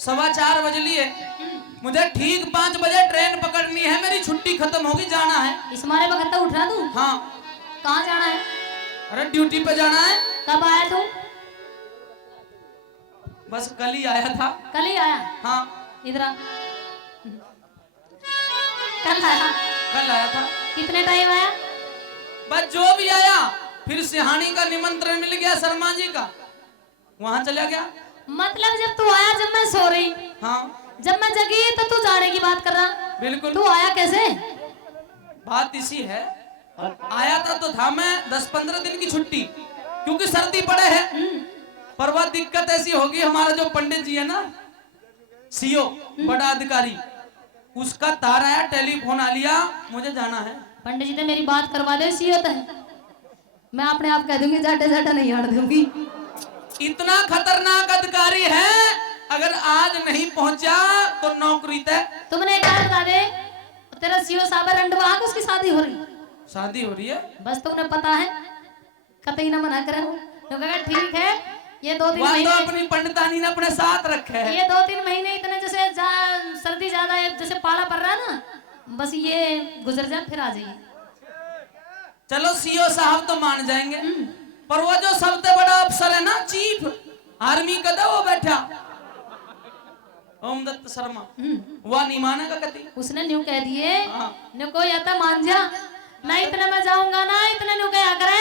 4:15 बज लिए। मुझे ठीक 5 बजे ट्रेन पकड़नी है, मेरी छुट्टी खत्म होगी, जाना है। इस मारे वक्त उठ रहा तू? हाँ। कहाँ जाना है? अरे ड्यूटी पे जाना है। कब आया तू? बस कल ही आया था। कल ही आया? हाँ। इधर आ। कल आया? कल आया था। कितने टाइम आया? बस जो भी आया, फिर सिहानी का निमंत्रण मिल गया शर्मा जी का, वहां चला गया। मतलब जब तू आया, जब मैं सो रही, हाँ, जब मैं जगी तो तू जाने की बात कर रहा? बिल्कुल। तू आया कैसे? बात इसी है, आया था था मैं 10-15 दिन की छुट्टी, क्योंकि सर्दी पड़े है। पर वह दिक्कत ऐसी होगी, हमारा जो पंडित जी है ना, सीओ बड़ा अधिकारी, उसका तार आया, टेलीफोन आ लिया, मुझे जाना है। पंडित जी ने मेरी बात करवा दे, सी होता है, मैं अपने आप कह दूंगी, जाटे जाटा नहीं हट दूंगी। इतना खतरनाक अधिकारी है, अगर आज नहीं पहुंचा तो नौकरी तय। तुमने एक बात बता दे, तेरा सीओ साहब रंडवा को उसकी शादी हो रही? शादी हो रही है। बस तुमने पता है, कतई ना मना करे हो, तो कहा ठीक है, ये 2-3 वह महीने तो अपनी पंडितानी ने अपने साथ रखे है। ये 2-3 महीने इतने जैसे सर्दी ज्यादा है, जैसे पाला पड़ रहा है ना, बस ये गुजर जाए फिर आ जाइए। चलो सीओ साहब तो मान जाएंगे, पर वो जो सबसे बड़ा अफसर है ना, चीफ आर्मी का था, वो बैठा ओम दत्त शर्मा, वह नहीं मानेगा कति। उसने न्यू कह दिए, हाँ। न्यू को आता मान जा ना, इतने मैं जाऊंगा ना, इतने न्यू क्या करे,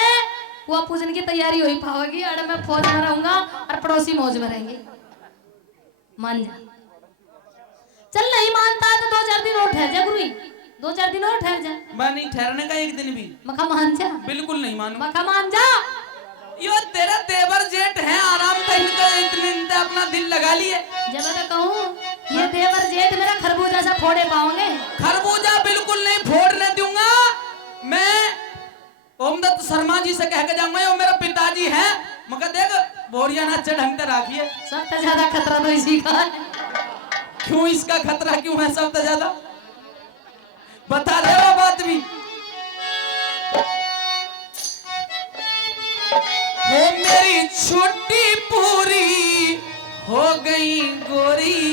वो पूजन की तैयारी हो ही पाओगी, अरे मैं फौज में रहूंगा और पड़ोसी मौज में रहेंगे। मान जा। चल नहीं मानता तो 2-4 दिन और ठहर जा गुरु, 2-4 दिन और ठहर जा। मैं नहीं ठहरने का एक दिन भी। मखा मान जा। बिल्कुल नहीं मानूंगा। मखा मान जा। यो तेरा देवर जेठ है, आराम से इतने अपना दिल लगा लिए। जब मैं कहूँ ये देवर जेठ मेरा खरबूजा सा फोड़े पाओगे? खरबूजा बिल्कुल नहीं फोड़ने दूंगा। मैं ओम दत्त शर्मा जी से कह के जाऊंगा, ये मेरा पिताजी है, मगर देख बोरिया ना ढंग से राखिए। सबसे ज्यादा खतरा तो इसी का है। क्यों इसका खतरा क्यों है सबसे ज्यादा, बता दे वो बात भी। हो मेरी छुट्टी पूरी हो गई गोरी,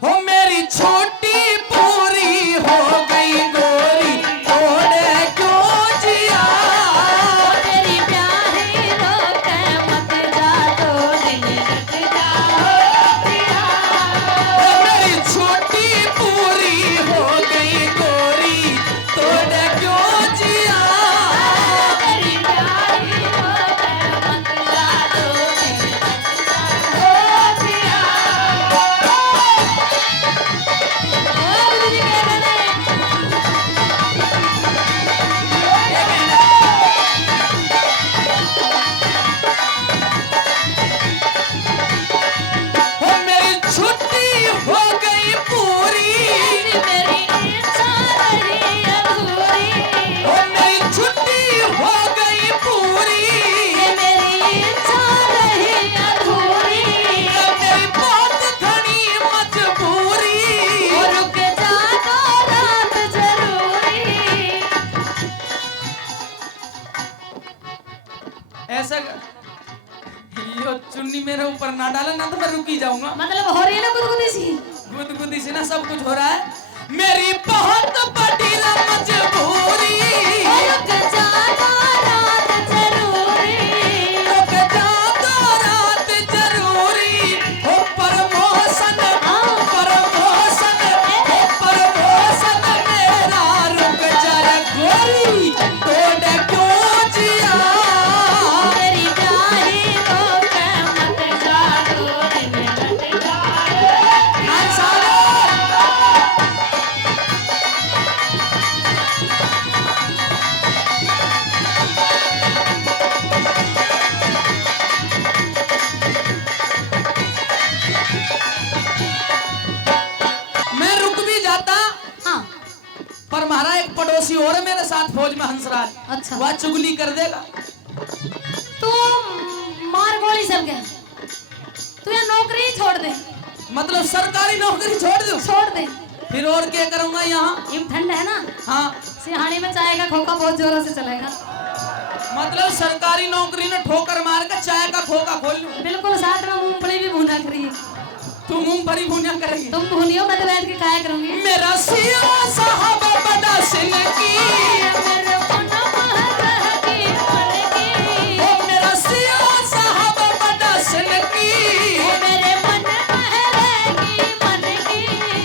हो मेरी छुट्टी पूरी हो गई गोरी, तोड़े क्यों जिया, तेरी प्यारी रोक मत जा, तो दिन रुक जा पिया। हो मेरी छुट्टी पूरी हो गई गोरी, तोड़े क्यों जिया, तेरी प्यारी रोक मत जा, तो दिन रुक जा पिया। ओ गुरु जी कह रहे हो मेरी छुट्टी हो गई पूरी, मेरी इच्छा रही अधूरी, हो मेरी छुट्टी हो गई पूरी, मेरी इच्छा रही अधूरी, मेरी बहुत घनी मजबूरी, रुक जा तो रात जरूरी। ऐसा यो चुन्नी मेरे ऊपर ना डाला ना तो मैं रुकी जाऊंगा। मतलब हो रही है ना गुदगुदी सी? गुदगुदी से ना सब कुछ हो रहा है। मेरी बहुत बड़ी ना मजबूरी, रुक जा तो रात जरूरी, रुक जा तो रात जरूरी, हो प्रमोशन प्रमोशन हो प्रमोशन मेरा, रुक जा रे गोरी, तोड़े क्यों जिया, तेरी प्यारी रोक मत जा, तो दिन रुक जा। मैं रुक भी जाता, हाँ पर हमारा एक पड़ोसी और है मेरे साथ फौज में, हंसराज। अच्छा। वह चुगली कर देगा। तू मार गोली सब गए, तू ये नौकरी ही छोड़ दे, मतलब सरकारी नौकरी छोड़ दूं? छोड़ दे। फिर और क्या करूंगा यहाँ? ये ठंड है ना, हाँ, सिहानी में चाय का खोखा बहुत जोरों से चलेगा। मतलब सरकारी नौकरी में ठोकर मार कर चाय का खोखा खोल लूं? बिल्कुल साथ में मूंगफली भी भूना मूंगफली भुनिया करेंगे। तुम भूनियो, मैं तो बैठ के खाया करूंगी। मेरा सिया साहब बड़ा सिनकी, मेरे मन महकी मनकी, ओ मेरा सिया साहब बड़ा सिनकी, मेरे मन महकी मनकी,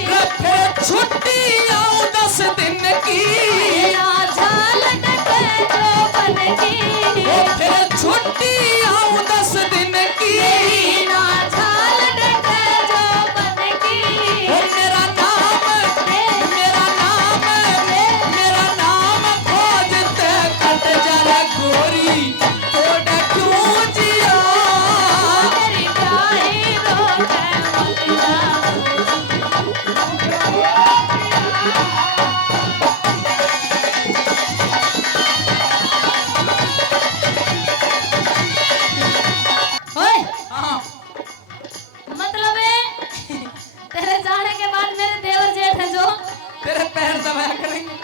रखे छुट्टी आऊं 10 दिन की, झाल डटे जो बनकी, ओ फिर छुट्टी आऊं 10 दिन की, ना झाल डटे जो बनकी, ओ मेरा नाम खोजते कट जरा गोरी, तोड़ क्यों जिया, तेरी प्यारी रोके मत जा। ओए, हाँ मतलब है तेरे जाने के बाद मेरे देवर जेठ है जो तेरे पैर दबाया करेंगे।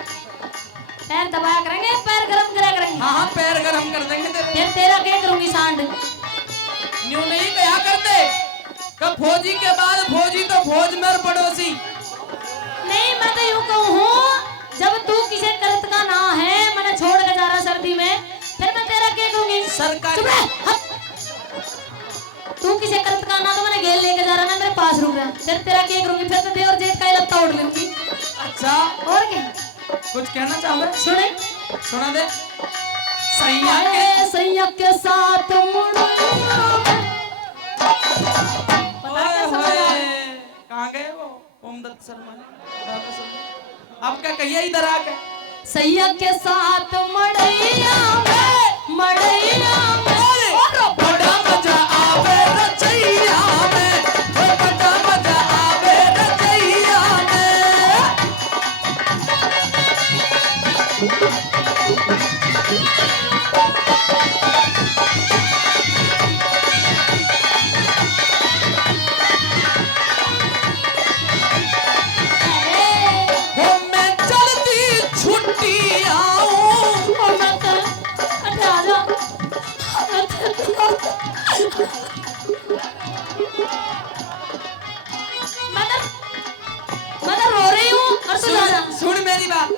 पैर दबाया करेंगे, पैर गरम करा करेंगे। हाँ पैर गरम कर देंगे तेरे। फिर तेरा क्या करूंगी सांड। न्यू नहीं कहा करते कब फौजी के बाद फौजी तो फौज में और पड़ोसी। नहीं, मैं तो यूं कहूँ, जब तू किसी करत का ना है, मैंने छोड़ के जा रहा सर्दी में, फिर मैं तेरा क्या करूंगी। सरकारी चुप रह, हट। तू किसी करत का ना तो मैंने घेर लेके जा रहा ना, मेरे पास रुक रहा, फिर तेरा क्या करूंगी। फिर तो देवर जेठ का ही लत्ता उड़ लूंगी। अच्छा और क्या कुछ कहना चाहोगे? सुने, सुना दे। सैया के सैया के साथ मुड़ूंगा मैं। पता ओए क्या समझ होए, आ रहा है? कहाँ गए वो ओमदत्त शर्मा ने? अब क्या कहिए इधर आके सैया के साथ मड़ैया में, मड़ैया में। बड़ा मजा आवे रचैया में, ओ बड़ा मजा आवे रचैया में। हो मैं जल्दी छुट्टी आऊं, मैं रो रही हूँ और तू जा रहा। सुन मेरी बात।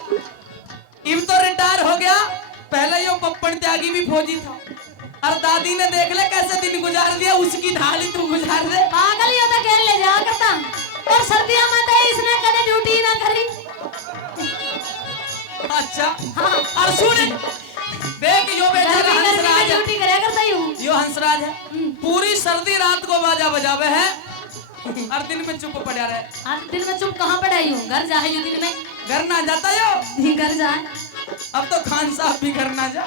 इब तो रिटायर हो गया, पहले यो पप्पन त्यागी भी फौजी था, और दादी ने देख ले कैसे दिन गुजार दिया, उसकी ढाली तू गुजार दे। पागल ही होता, खेल ले जा करता। और सर्दियों में तो इसने कभी ड्यूटी ना करी। अच्छा हाँ, और सुन देख यो बेचारा गर्मी में हंसराज है, ड्यूटी करे करता ही हूँ। यो हंसराज है, पूरी सर्दी रात को बाजा बजावे है और दिन में चुप पड़ा रहे। आज दिन में चुप कहाँ पड़ाई हूँ, घर जाए यू दिन में, घर ना जाता यो, घर जाए। अब तो खान साहब भी घर ना जा।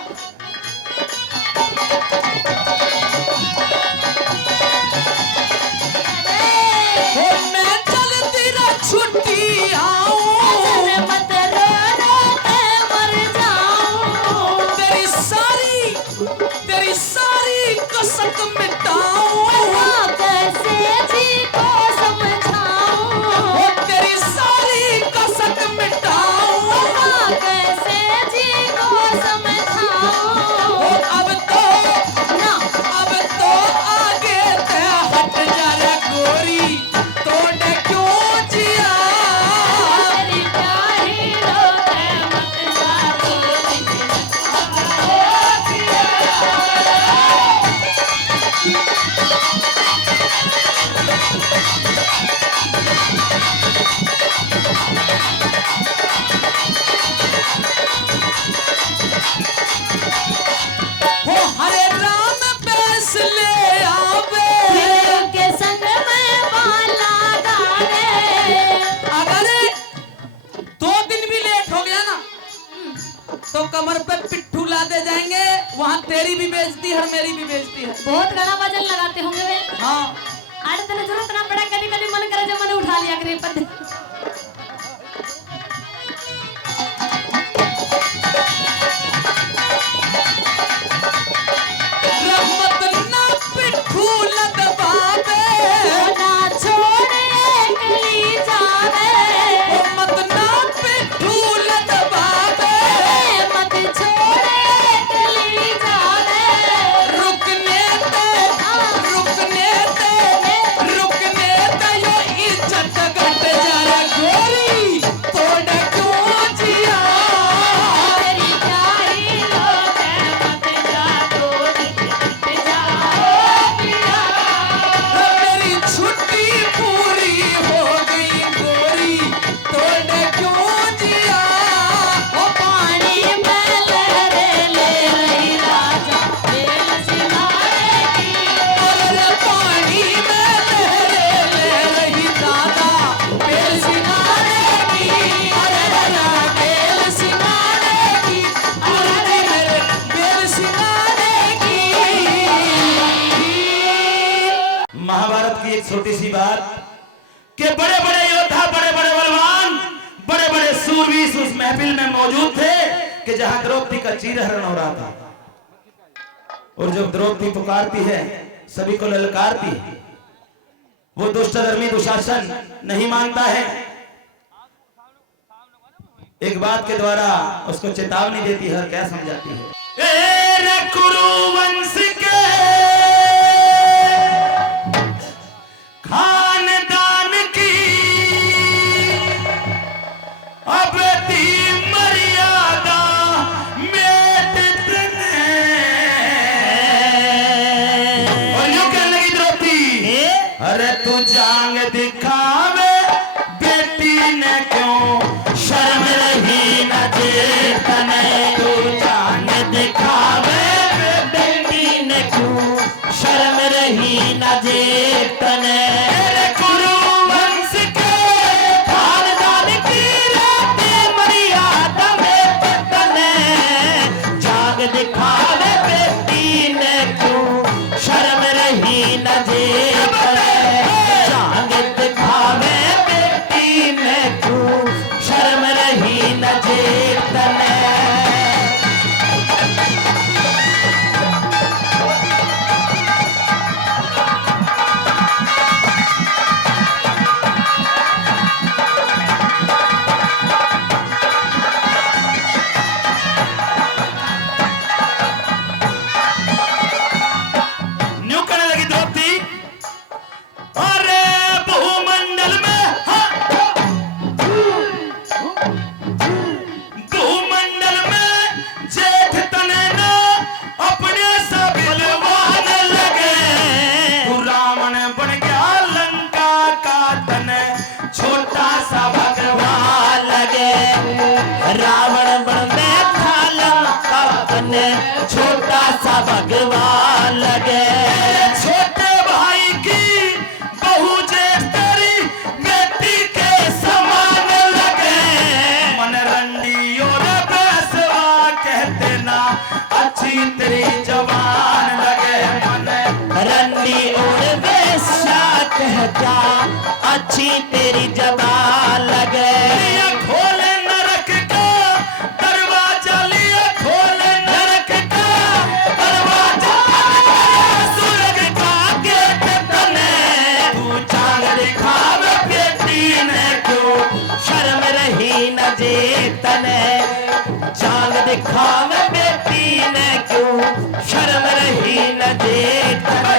हो मैं जल्दी रा छुट्टी आऊं, मत रो रो के मर जाऊं। तेरी सारी कसक मिटाऊं, कैसे जी को समझाऊं, हो तेरी सारी कसक मिटाऊं, कैसे जी को समझाऊं। हो अब तो ना आगे ते हट जा रे गोरी, तोड़ क्यों जिया, तेरी प्यारी रोके मत जा। हो हरे राम पैस ले आवे, के संग में बाला गाने। अगर 2 दिन भी लेट हो गया ना तो कमर पे पिट्ठू लाते जाएंगे, वहाँ तेरी भी बेइज्जती है और मेरी भी बेइज्जती है। बहुत घना वजन लगाते होंगे वे। हाँ आज तेरे जरूरत ना पड़ा, कभी कभी मन करे जो मैंने उठा लिया करे पद। रहमत ना पिट्ठू लदबावे, ना छोड़े कली जावे, मत ना पिट्ठू लदबावे, मत छोड़े कली जावे। रुकने दे यो थी एक छोटी सी बात कि बड़े बड़े योद्धा, बड़े बड़े बलवान, बड़े बड़े सूरवीर उस महफिल में मौजूद थे कि जहां द्रौपदी का चीरहरण हो रहा था। और जब द्रौपदी पुकारती है, सभी को ललकारती है, वो दुष्टधर्मी दुशासन नहीं मानता है, एक बात के द्वारा उसको चेतावनी देती है और क्या समझाती है। ए कुरुवंश के खानदान की अब ती मर्यादा मेट तने। और यूं कहने लगी द्रौपदी, अरे तू जांग दिखावे बेटी ने क्यों शर्म रही न जेतने। तू जांग दिखावे बेटी ने क्यों शर्म रही न जेतने। रावण बन बैठा लंका बने, छोटा सा भगवान लगे। छोटे भाई की बहू जेठ तेरी बेटी के समान लगे। मन रंडी और बेसवा कहते ना अच्छी तेरी जवान लगे। मन रंडी और बेसा कहता अच्छी तेरी जवान लगे। चांद दिखावे बेटी ने क्यों शर्म रही न जेतने।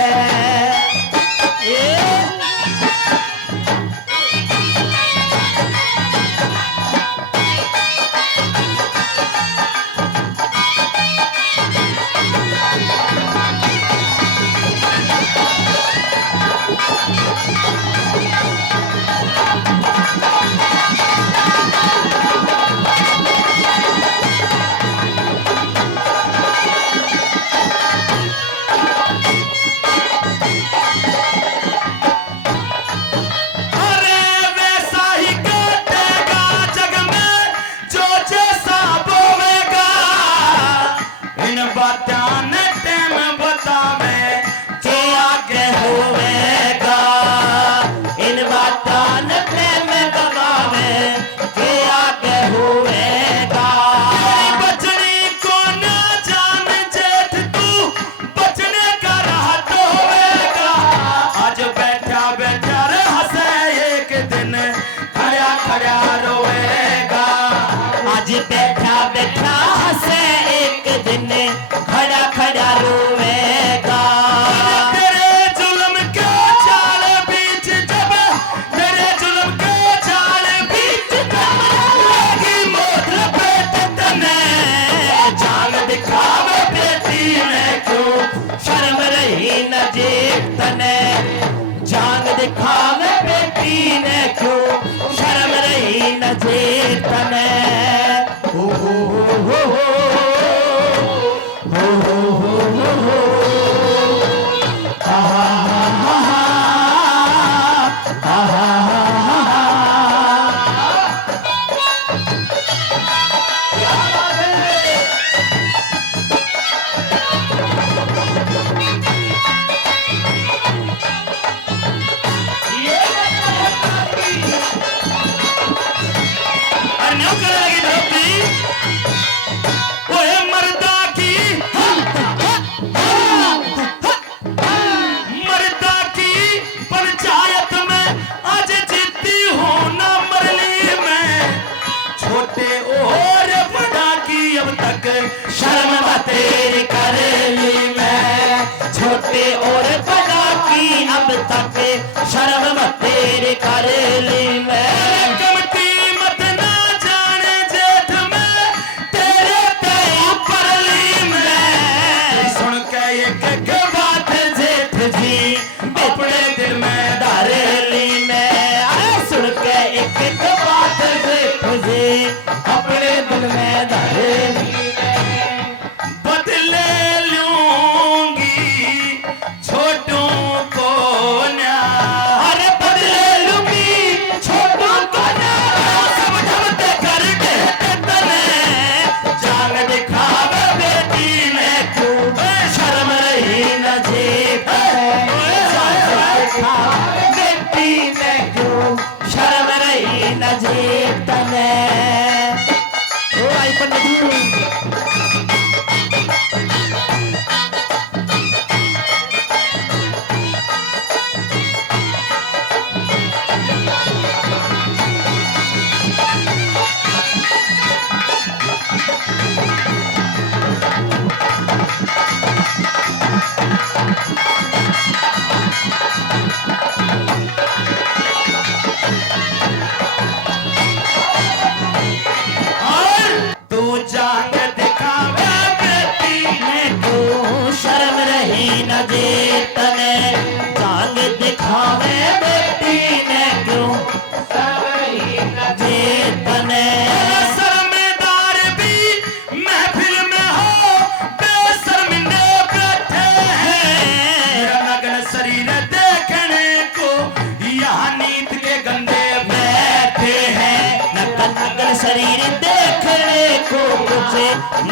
बैठा बैठा हंसे एक दिन खड़ा खड़ा रोएगा। तेरे जुल्म के जाल बीच जब, तेरे जुल्म के जाल बीच जब लगी मौत लपेट तने। जान दिखावे बेटी ने क्यों शर्म रही न जेब तने। जान दिखावे बेटी ने क्यों शर्म रही न जेब तने। तक शर्म मत तेरे कर ली मैं कमती मत ना जाने जेठ में तेरे ते ऊपर ली मैं सुन के एक एक बात जेठ जी अपने दिल में धर ली मैं सुन के एक एक बात जेठ जी अपने दिल में धर ली बदले लूंगी छोटों को न्याय बदले लूंगी छोटों को सब ढलते कर के तने जान दिखावे बेटी ने क्यों शर्म रही न जेब बेटी ने क्यों शर्म रही न जेब तने ओ आई पंडित तू जान दिखावे बेटी ने क्यों शर्म रही न जेब तने जान दिखावे बेटी ने क्यों शर्म रही न जेब तने शर्मदार भी महफिल में हो बेशर्मिंदे बैठे हैं मेरा नग्न शरीर देखने को यहाँ नीत के गंदे बैठे हैं नकल नकल शरीर देखने को कुछ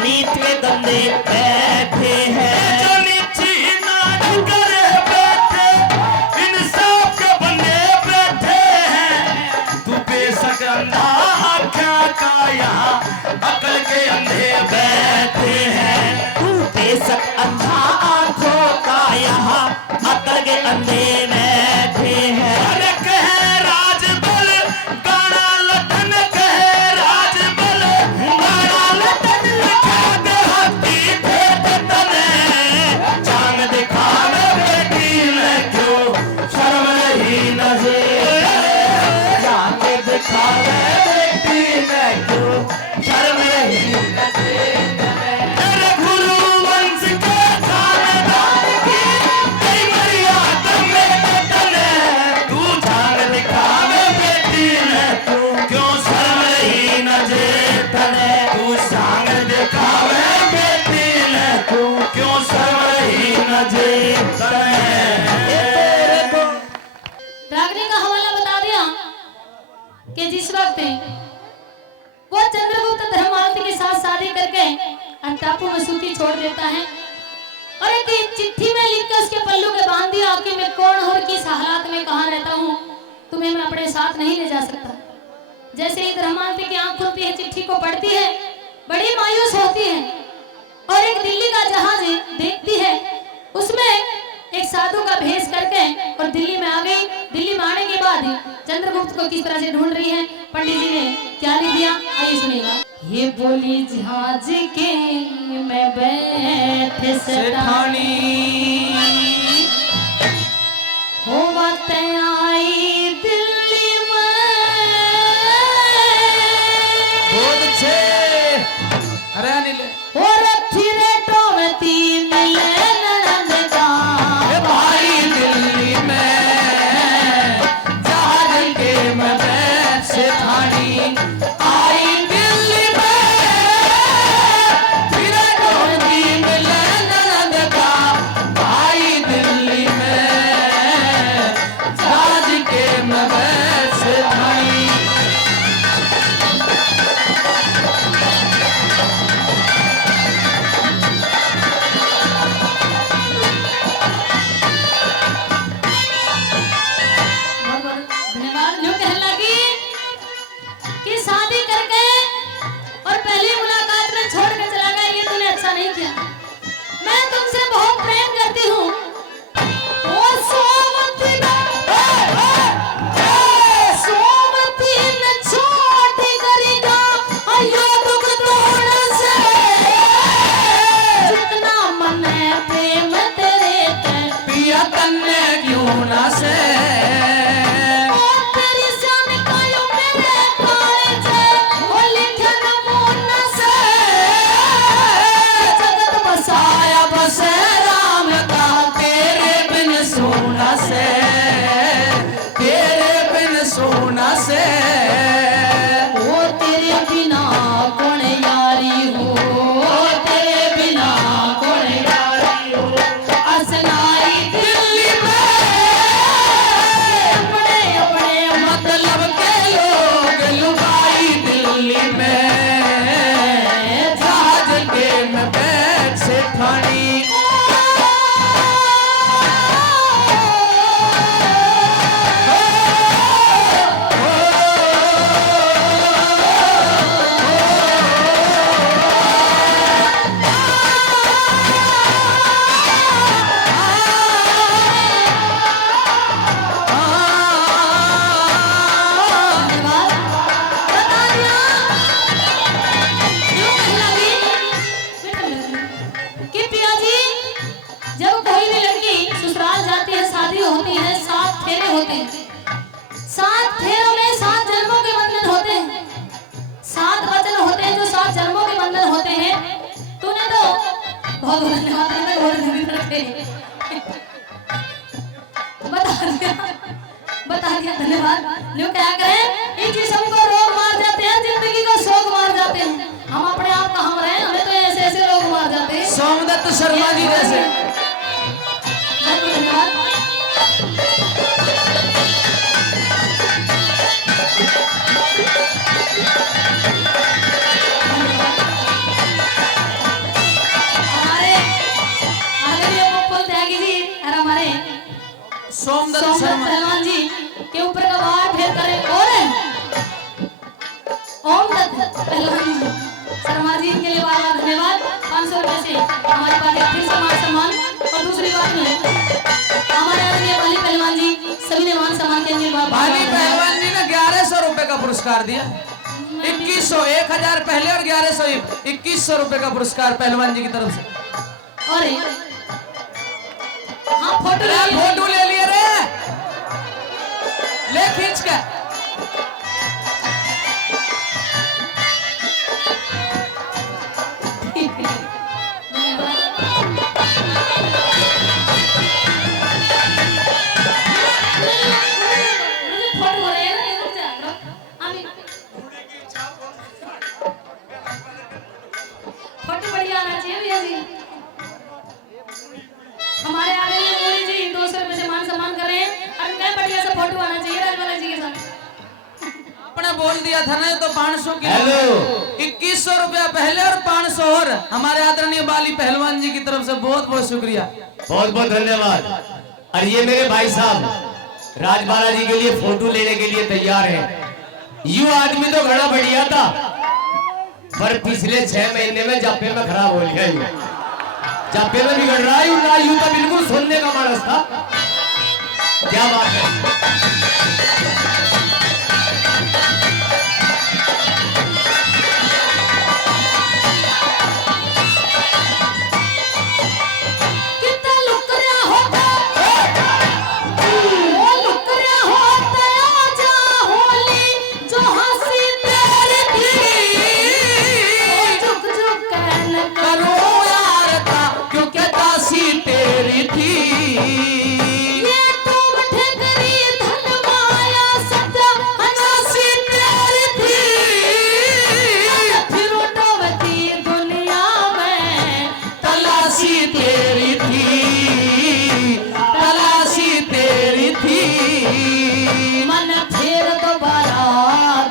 नीत के गंदे बैठे हैं जो नीची नाच करे बैठे इंसाफ के बंदे बैठे हैं तू बेशक अंधा आँखों का यहाँ अकल के अंधे बैठे हैं तू बेशक अंधा आंखों का यहाँ अकल के अंधे बैठे हैं अरे कहे राज बल गाना लठन कहे राज बल गाना लठन लिखा दे हाथी भेद तने चांद दिखावे बेटी में क्यों शर्म नहीं नजर चांद दिखावे बेटी में क्यों शर्म नहीं तेरे गुरु वंश के खानदान की कई मर्यादा में तने तू जान दिखावे बेटी ने तू क्यों शर्म रही न जेतने तू सांग दिखावे बेटी ने तू क्यों शर्म रही न जेतने रागनी का हवाला बता दिया कि जिस वक्त वो चंद्रगुप्त धर्मावती के साथ शादी करके टापू में सूती छोड़ देता है और एक चिट्ठी में लिख के उसके पल्लू के बांध दिया कि मैं कौन और किस हालात में कहाँ रहता हूँ, तुम्हें मैं अपने साथ नहीं ले जा सकता। जैसे ही धर्मावती की आंख खुलती है, चिट्ठी को पढ़ती है, बड़ी मायूस होती है और एक दिल्ली का जहाज देखती है, उसमें एक साधु का भेष करके और दिल्ली में आ गई। दिल्ली में आने के बाद चंद्रगुप्त को किस तरह से ढूंढ रही है, पंडित जी ने क्या लिख दिया आइए सुनिएगा। ये बोली जहाज के मैं बैठ सेठानी हो बात आई दिल्ली में बहुत अच्छे। अरे अनिल और अच्छी रेटों में 3 ननद का भाई दिल्ली में जहाज के मैं बैठ सेठानी आई दिल्ली में फिर डोंगी मिले ननद का भाई दिल्ली में जहाज होते हैं, 7 फेरों में 7 जन्मों के बंधन होते हैं, 7 वचन होते हैं जो 7 जन्मों के बंधन होते हैं। तूने तो बहुत धन्यवाद बता दिया धन्यवाद। न्यू क्या करें, इस जिस्म को रोग मार जाते हैं, जिंदगी को शोक मार जाते हैं। हम अपने आप का हम रहे, हमें तो ऐसे ऐसे रोग मार जाते हैं। सोमदत्त शर्मा जी जैसे। धन्यवाद। हमारे आदरणीय गोपाल त्यागी जी और हमारे सोमदत्त सोमदत्त शर्मा पहलवान जी के ऊपर का वार फेर करें और ओमदत्त पहलवान जी शर्मा जी के लिए बार-बार धन्यवाद। 500 रुपए से हमारे पास एक फिर मान सम्मान। और दूसरी बात में हमारे आदरणीय बाली पहलवान जी सभी ने मान सम्मान के लिए बाली पहलवान जी ने 1100 रुपए का पुरस्कार दिया। 2100 1000 पहले और 1100 2100 रुपए का पुरस्कार पहलवान जी की तरफ से। और हाँ फोटो फोटो ले लिए रे, ले खींच के। फोटो बढ़िया आना चाहिए भैया जी। हमारे आदरणीय मोदी जी 200 रुपए से मान सम्मान कर रहे हैं और क्या बढ़िया सा फोटो आना चाहिए राजवाला जी के साथ। आपने बोल दिया था ना तो 500 की। हेलो 2100 रुपया पहले और 500 और हमारे आदरणीय बाली पहलवान जी की तरफ से बहुत बहुत शुक्रिया। बहुत बहुत धन्यवाद। और ये मेरे भाई साहब राजबाला जी के लिए फोटो लेने के लिए तैयार हैं। यू आदमी तो घड़ा बढ़िया था, पर पिछले 6 महीने में जापे में खराब हो गया। जापे में बिगड़ रहा है ना, यू तो बिल्कुल सुनने का मानस था। क्या बात है। कितना लुक रहा होता, वो लुक रहा होता आजा होली जो हंसी तेरी थी, झुक झुक कहन करो यार था क्योंकि दासी तेरी थी। ये तुम ठगरी धन माया सत्य हंसी तेरी थी, फिर उठवती दुनिया में तलाशी तेरी थी, तलाशी तेरी थी। मन फिर दोबारा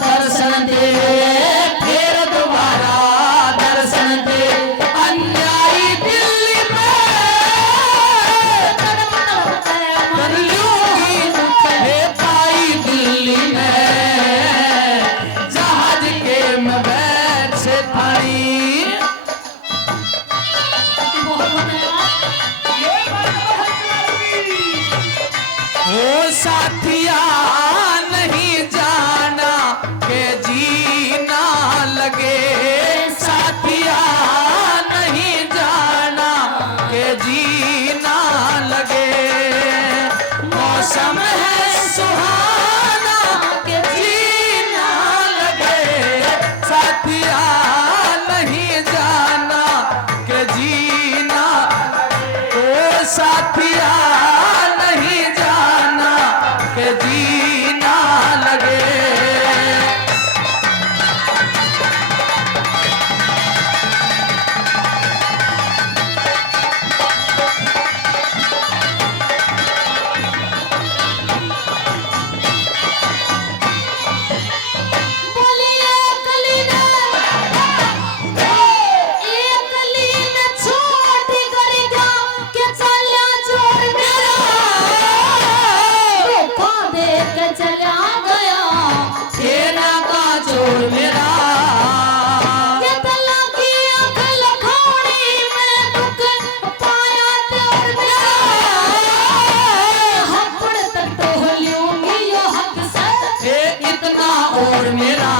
दर्शन दे, फिर दोबारा दर्शन दे। अन्यायी दिल्ली में तड़प तड़प कर लूंगी हे पाई दिल्ली में, जहाज के में बैठ से थारी। बहुत धन्यवाद। ओ साथिया नहीं जाना के जीना लगे, साथिया नहीं जाना के जीना लगे। मौसम है सुहाना के जीना लगे, साथिया नहीं जाना के जीना। ओ साथिया नहीं जाना के जीना लगे। बोलिए कलीना, एक कलीना छोटी करेगा के चला चोर मेरा, धोखा दे के चला गया तेरा का चोर मेरा। ये तला की आंख लखौड़ी में दुख पाया तोर मेरा, हपड़ तक तो लूंगी यो हक से ए इतना और मेरा,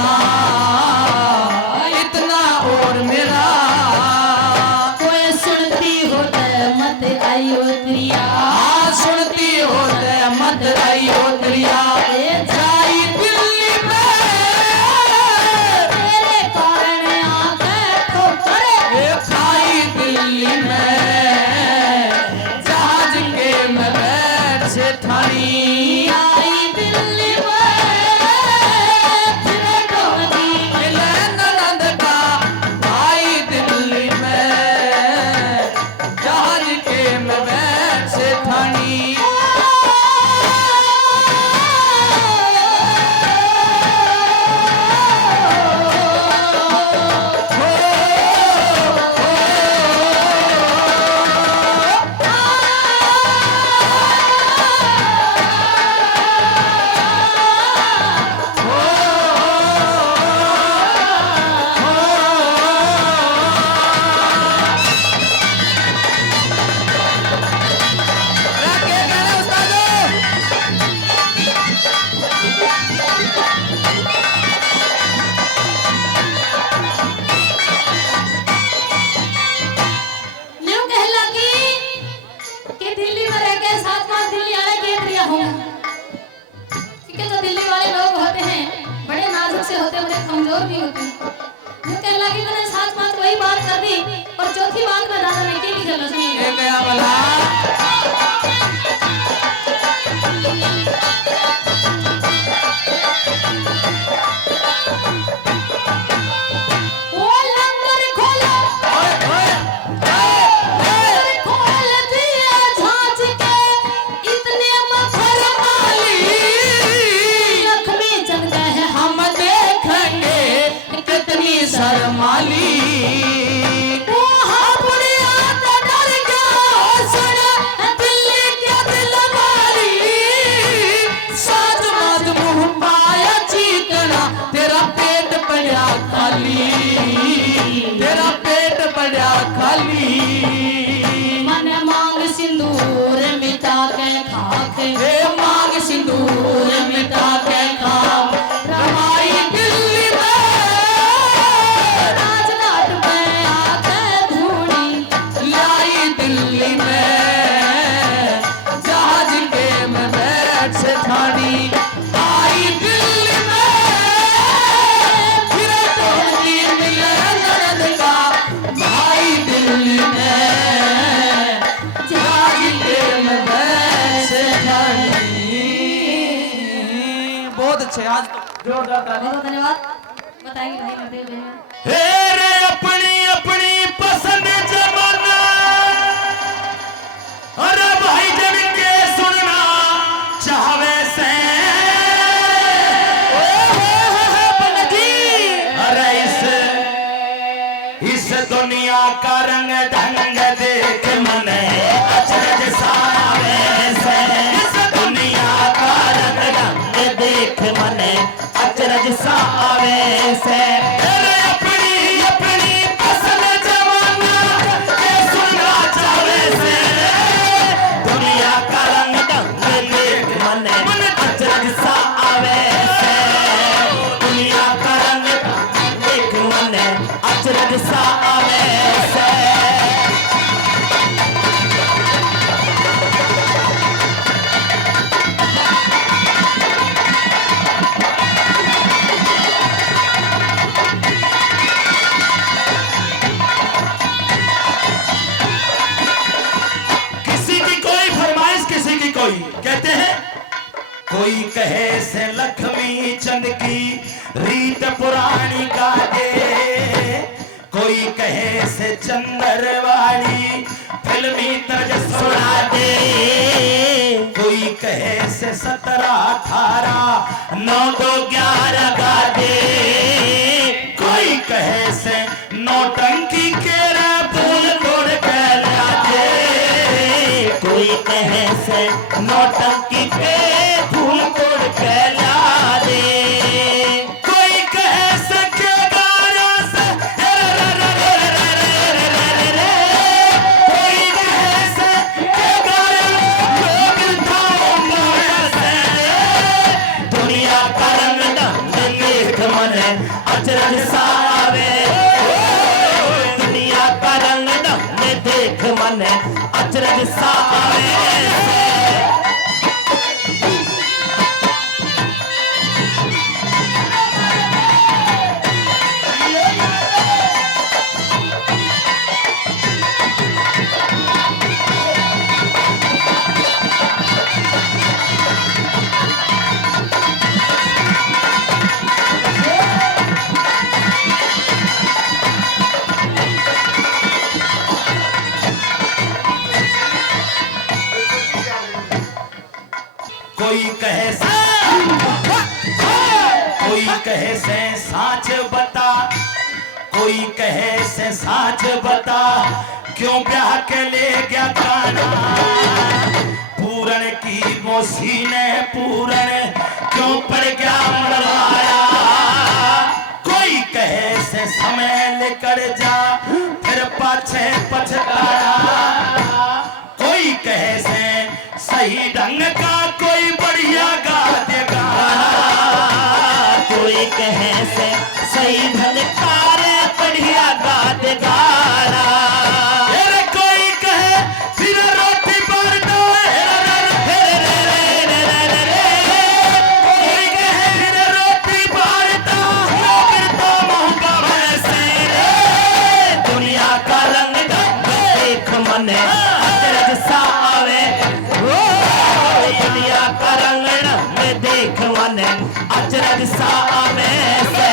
इतना और मेरा। कोई सुनती हो तो मत आइयो प्रिया। सुनती हो ते मत आई हो तेरी और नहीं होती। वो कहने लगी मैंने 7 बात वही बात कर दी और चौथी बात में दादा ने की लिखा सुनिए। ये गया भला ओ लंगर खोलो खोल दिया झांझ के इतने मफर माली लक्ष्मी चंद है हम देखेंगे कितनी शर्माली ओ हाँ बुढ़िया तो डर गया सुन दिल्ली के दिल मारी साज माज मुंह पाया चीकना तेरा पेट पड़ा खाली तेरा पेट पड़ा खाली मन मांग सिंदूर मिटा के खाके हे मांग सिंदूर मिटा के खा रमाई दिल्ली में राजघाट पे आके ढूंढी लाई दिल्ली में जहाज के में बैठ से ठानी आई दिल्ली में फिर टोली मिले ननद का भाई दिल्ली में जहाज के में बैठ से ठानी। बहुत अच्छे आज तो जोरदार ताली। बहुत धन्यवाद बताएंगे भाई नरदेव भैया। हे रे अपनी अपनी पसंद जमाना अरे भाई जब के सुनना चाहवे से अरे इस दुनिया का रंग ढंग देख मन अचरज सावे से इस दुनिया का रंग ढंग देख मन अचरज सावे से अरे अपनी अपनी पसंद जमाना के सुनना चाहे से दुनिया का रंग ढंग देख मन अचरज सा आवे से दुनिया का रंग देख मन अचरज सा आवे से किसी की कोई फरमाइश किसी की कोई कहते हैं कोई कहे से लक्ष्मी चंद की रीत पुरानी गाजे कोई कहे से चंद्रवाणी फिल्मी तर्ज सुना दे कोई कहे से 17 18 9 2 11 गा दे कोई कहे से नौटंकी के फूल तोड़ के ला दे कोई कहे से नौटंकी के फूल तोड़ के ला दे कोई कहे से के गारा से कोई कहे से के गारा लोग धाओ मोड़ से दुनिया का रंग ढंग देख मन अचरज सा आवे दुनिया का रंग ढंग देख मन अचरज सा आवे कोई कहे से कोई कहे से साच बता कोई कहे से साच बता क्यों ब्याह के ले गया गाना पूरन की मोसी ने पूरन क्यों पड़ गया मरवाया कोई कहे से समय लेकर जा फिर पाछे पछताया कोई कहे से सही ढंग का कोई बढ़िया गा देगा कोई कहे से सही ढंग का रे बढ़िया गा देगा कोई कहे फिर रोटी पर दो कोई कहे फिर रोटी पर दो मन अचरज सा आवे से।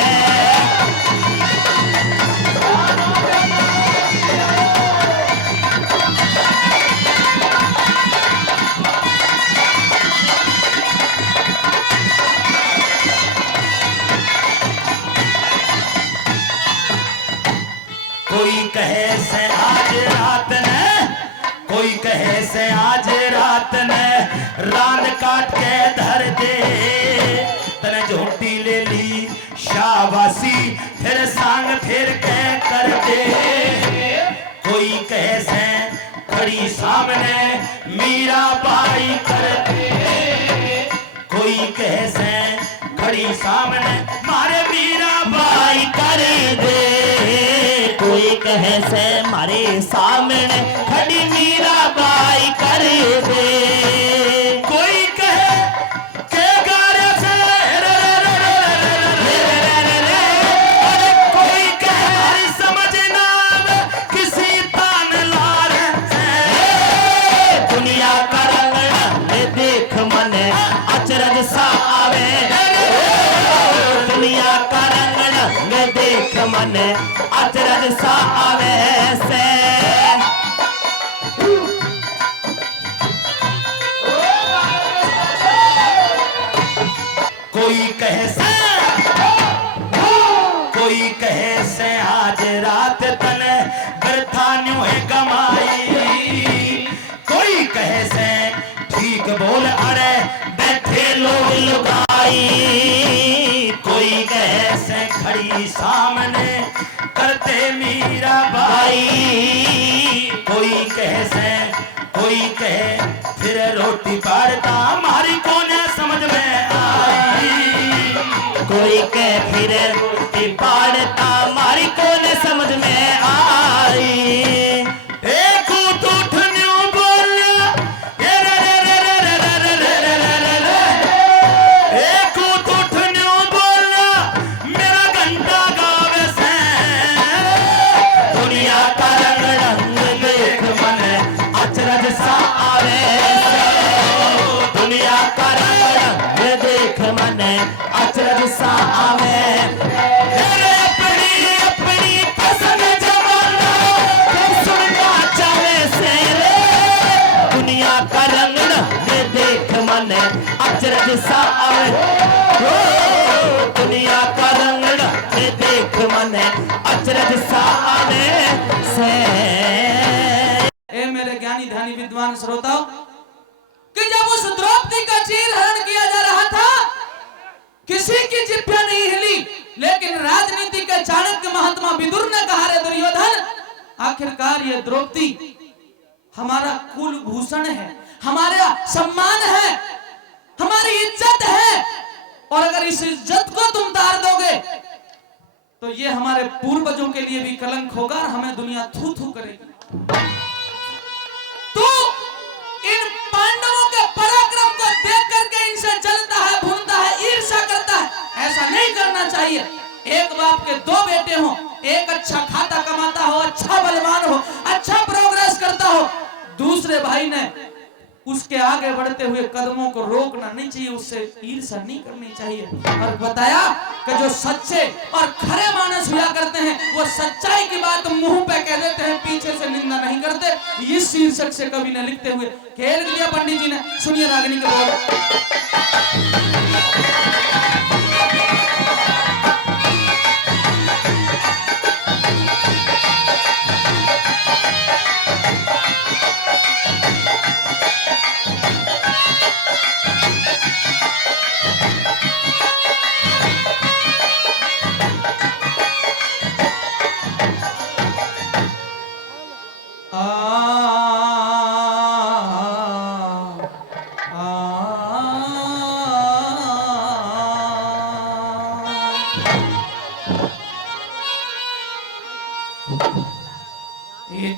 कोई कहे से आज रात ने, कोई कहे से आज रात ने रान काट के धर दे, तने झोटी ले ली शाबाशी फिर सांग फिर के कर दे। कोई कहे से खड़ी सामने मीरा बाई कर दे, कोई कहे से खड़ी सामने मारे मीरा बाई कर दे। कोई कहे से मारे सामने खड़ी मीरा बाई कर दे। कोई कहे के गारे से रे रे रे रे रे रे रे, अरे कोई कहे हरी समझ ना आवे किसी तान लार से। दुनिया का रंग देख मन अचरज सा आवे, दुनिया का रंग में देख मन अचरज सा आवे से। कोई कहे से, कोई कहे से आज रात तने बरथान्यू है कमाई। कोई कहे से ठीक बोल अरे बैठे लोग लुगाई। कोई कहे से खड़ी सामने करते मीरा बाई। कोई कहे से, कोई कहे फिर रोटी पाड़ता हमारी कोने समझ में आई। कोई कहे फिर रोटी पाड़ता हमारी कोने समझ में आई। एक उठ न्यू बोल रे रे रे रे रे रे रे रे रे, एक उठ न्यू बोल मेरा घंटा गावे से। दुनिया का रंग देख मन अचरज सा आवे से। दुनिया का रंग देख मन अचरज सा आवे। अरे अपनी अपनी पसंद जमाना सुनना चाहे से रे। दुनिया का रंग देख मन अचरज सा आवे, दुनिया का रंग देख मन अचरज सा आवे से। ए मेरे ज्ञानी ध्यानी विद्वान श्रोताओं, कि जब उस द्रौपदी का चीर हरण किया जा रहा था किसी की जिभ्या नहीं हिली, लेकिन राजनीति के चाणक्य महात्मा विदुर ने कहा रे दुर्योधन, आखिरकार ये द्रौपदी हमारा कुल भूषण है, हमारा सम्मान है, हमारी इज्जत है, और अगर इस इज्जत को तुम तार दोगे तो ये हमारे पूर्वजों के लिए भी कलंक होगा और हमें दुनिया थू थू करेगी। तू इन पांडवों के पराक्रम को देख करके इनसे जलता है, भूनता है, ईर्ष्या करता है। ऐसा नहीं करना चाहिए। एक बाप के दो बेटे हों, एक अच्छा खाता कमाता हो, अच्छा बलवान हो, अच्छा प्रोग्रेस करता हो, दूसरे भाई ने उसके आगे बढ़ते हुए कदमों को रोकना नहीं चाहिए, उससे ईर्ष्या नहीं करनी चाहिए। और बताया कि जो सच्चे और खरे मानस हुआ करते हैं वो सच्चाई की बात मुंह पे कह देते हैं, पीछे से निंदा नहीं करते। इस शीर्षक से कवि ने लिखते हुए खेल दिया पंडित जी ने। सुनिए रागिनी के बोल।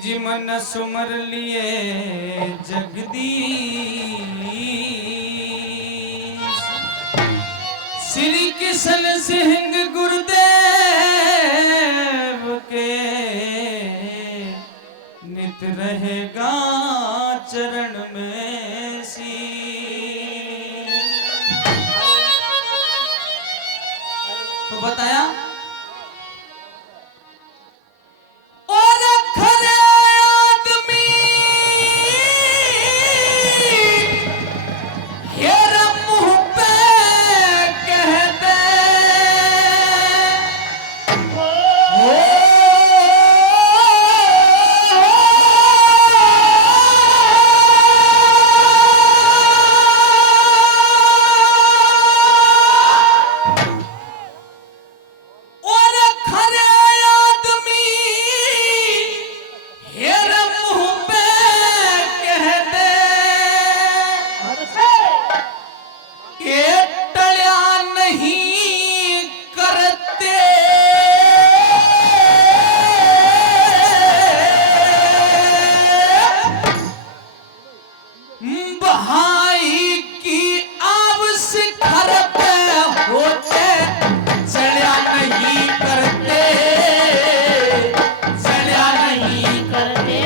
जी मन सुमर लिए जगदीश, श्री किशन सिंह गुरुदेव के नित रहेगा चरण में सी। तो बताया और खरे आदमी हेर मुंह पे कहते और खरे आदमी हेर मुंह पे कहते ये टल्या नहीं करते भाई की आवश्यक पे होते चलिया नहीं करते चलिया नहीं करते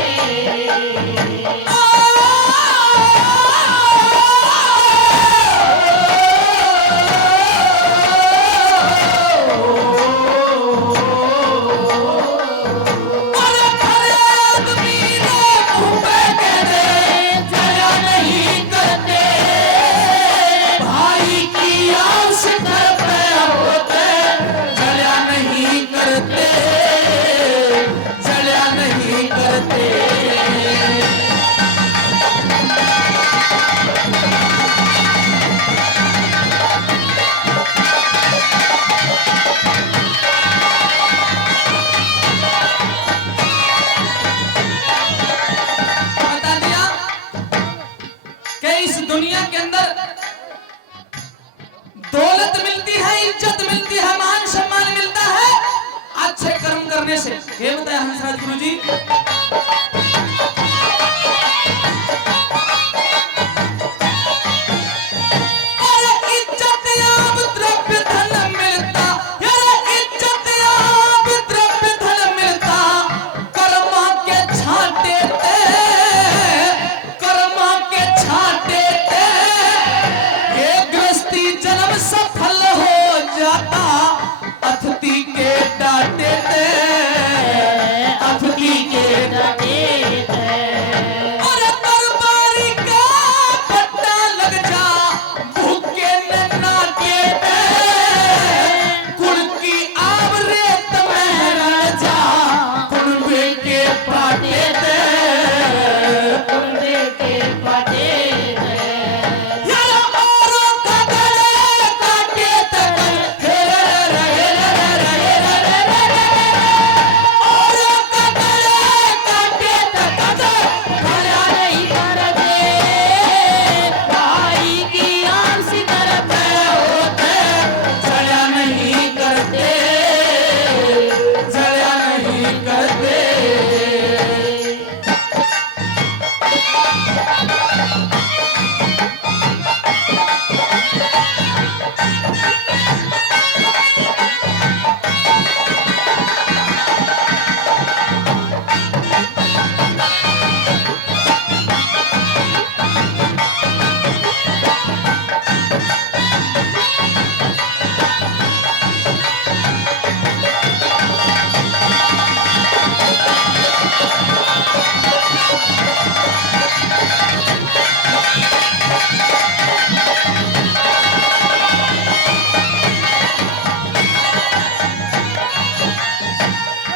और खरे आदमी ने मुंह पे कहते चलिया नहीं करते भाई की आवश्यक पे होते चलिया नहीं करते चलिया नहीं करते बता दिया कि इस दुनिया के अंदर दौलत मिलती है, इज्जत मिलती है, मान सम्मान मिलता है अच्छे कर्म करने से। ये बताया हंसराज गुरु जी। अरे इज्जत याब द्रव्य धन मिलता, अरे इज्जत याब द्रव्य धन मिलता, कर्मा के छांटे ते, कर्मा के छांटे ते, ये गृहस्थी जन्म सफल हो जाता, अतिथि के डांटे ते, अतिथि के डांटे ते। और दरबारी का पट्टा लग जा, भूखे न नाटे ते, कुल की आवरेत में रह जा, कुंबे के पाटे ते, कुंबे के पाटे ते। यार औरों का गले काटे तक, हे रे रे रे रे रे रे रे रे, औरों का गले काटे तक, भला नहीं करते, भाई की आंसी करते होते, चलिया नहीं करते, चलिया नहीं करते।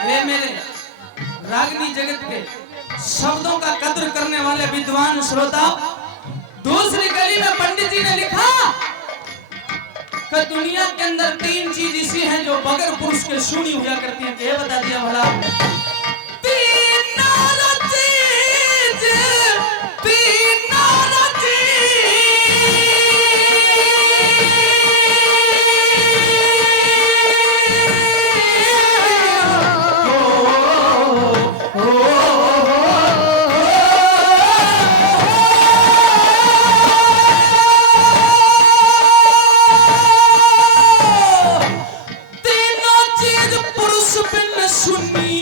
हे मेरे रागनी जगत के शब्दों का कद्र करने वाले विद्वान श्रोता, दूसरी गली में पंडित जी ने लिखा कि दुनिया के अंदर 3 चीज ऐसी हैं जो बगैर पुरुष के शून्य हुआ करती हैं। ये बता दिया भला। तीनों चीज पुरुष बिन सुनी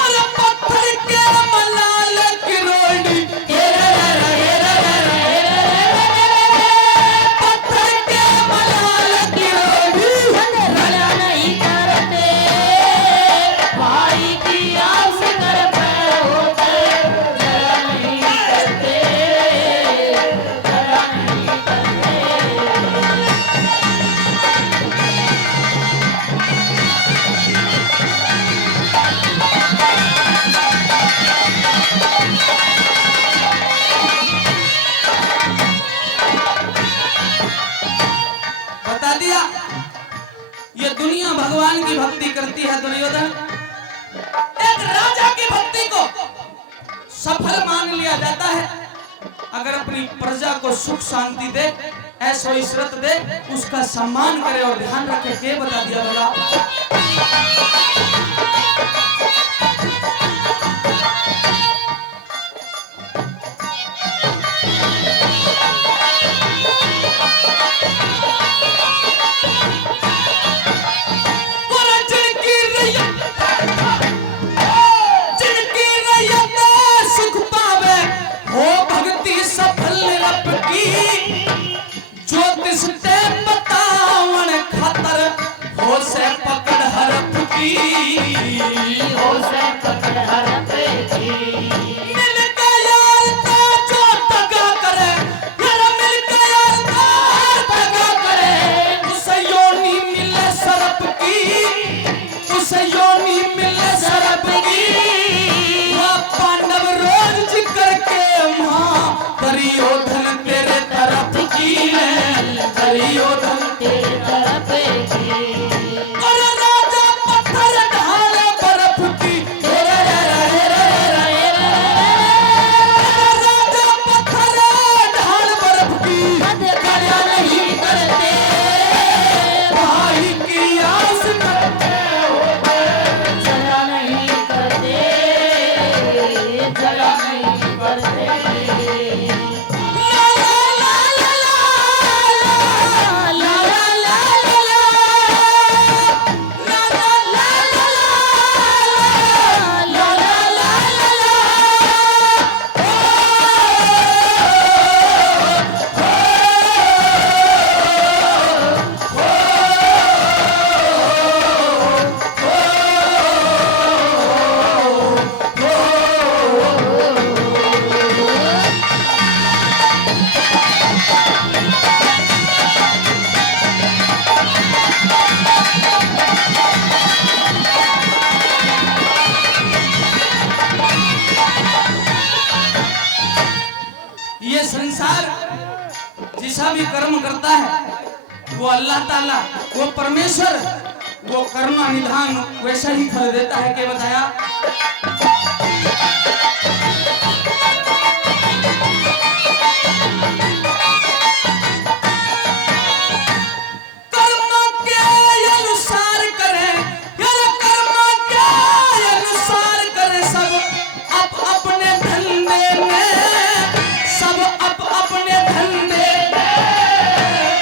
और पत्थर के मलाल की रोड़ी, पत्थर के मलाल की रोड़ी, झगड़ा नहीं करते भाई की आस कर पैर होते, झगड़ा नहीं करते, झगड़ा नहीं करते। बता दिया ये दुनिया भगवान की भक्ति करती है। दुर्योधन एक राजा की भक्ति को सफल मान लिया जाता है अगर अपनी प्रजा को सुख शांति दे, ऐशो इशरत दे, उसका सम्मान करे और ध्यान रखे। के बता दिया बोला बोला जिनकी रैयत सुख पावे हो भक्ति सफल रब की, ज्योतिष ते बतावन खातर हो से पकड़ हरप की, हो से पकड़ हरप की। मिल के यार का जो तगा करे, यार मिल के यार का तगा करे, उसे योनी मिले सरप की, उसे योनी मिले सरप की। वह पांडव रोज जिक्र के मां दुर्योधन तेरे तरफ की है, दुर्योधन तेरे तरफ की। और राजा पत्थर ढाले बर्फ की, राजा पत्थर ढाल बर्फ की, झगड़ा नहीं करते भाई की आस करते होते, झगड़ा नहीं करते, झगड़ा नहीं करते। ला ला ला ला ला, ला ला ला ला ला, ला ला ला ला ला, ला ला ला ला ये संसार जिसा भी कर्म करता है वो अल्लाह ताला, वो परमेश्वर, वो करुणा निधान वैसा ही फल देता है। के बताया कर्म के अनुसार करें, यार कर्म के अनुसार करें, सब अपने धंधे में, सब अपने धंधे में।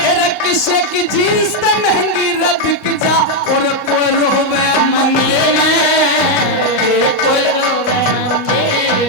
तेरे किसे की जीन्स ते महंगी रबिक जा, और कोई रोवे मंगे में, कोई रोवे मंगे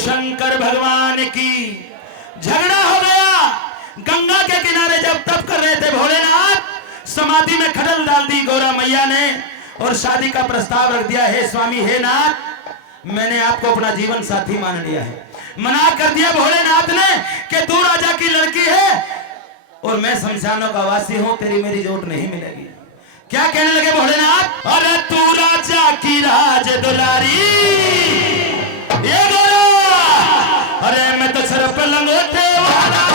शंकर भगवान की। झगड़ा हो गया गंगा के किनारे जब तप कर रहे थे भोलेनाथ, समाधि में खड़ल डाल दी गौरा मैया ने और शादी का प्रस्ताव रख दिया। हे स्वामी, हे नाथ, मैंने आपको अपना जीवन साथी मान लिया है। मना कर दिया भोलेनाथ ने कि तू राजा की लड़की है और मैं शमशानों का वासी हूं, तेरी मेरी जोड़ नहीं मिलेगी। क्या कहने लगे भोलेनाथ? अरे तू राजा की राज दुलारी, ये गोरा, अरे मैं तो सर पर लंगोटे वाला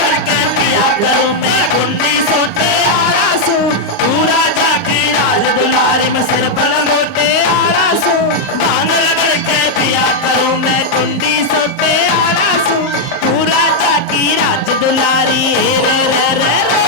करके पिया करूं मैं कुंडी सोटे आरासू। तू राजा की राज दुलारी, मैं सिर पर लंगोटे आरासू, भांग रगड़ के पिया करूं मैं कुंडी सोटे आरासू। तू राजा की राज दुलारी, रे रे रे रे।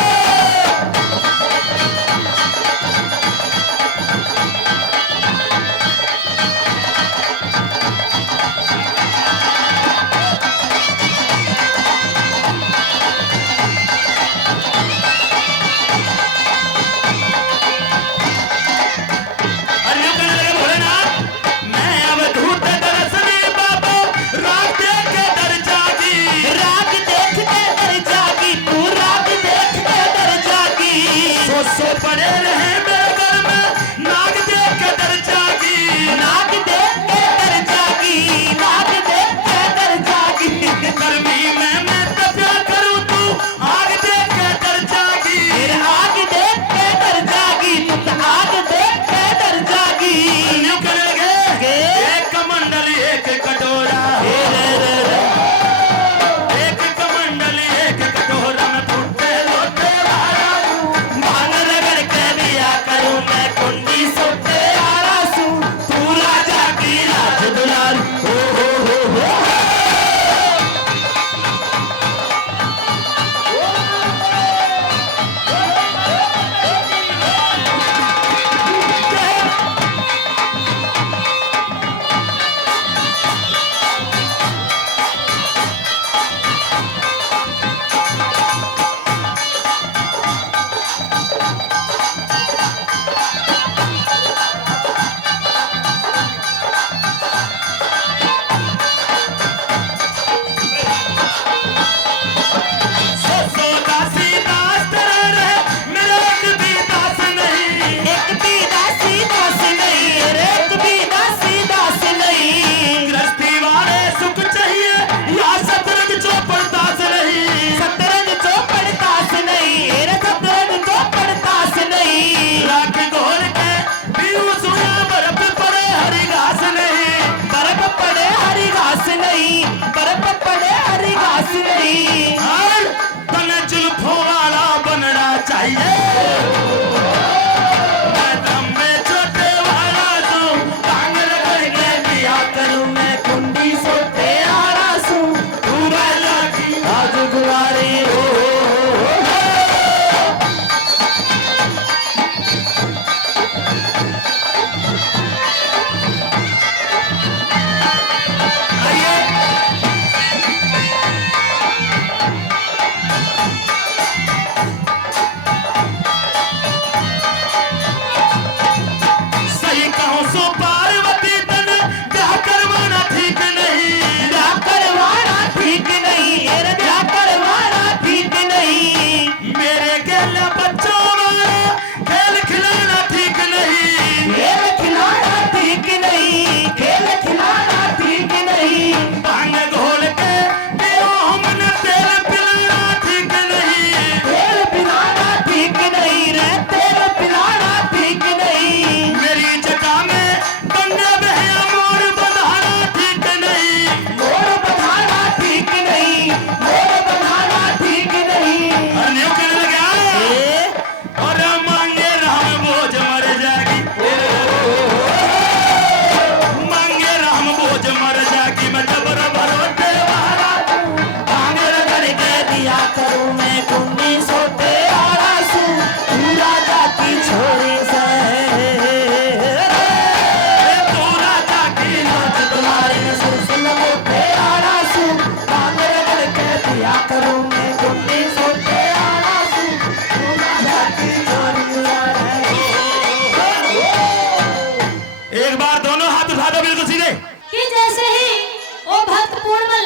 खेल खिलाना ठीक नहीं। पूर्णमल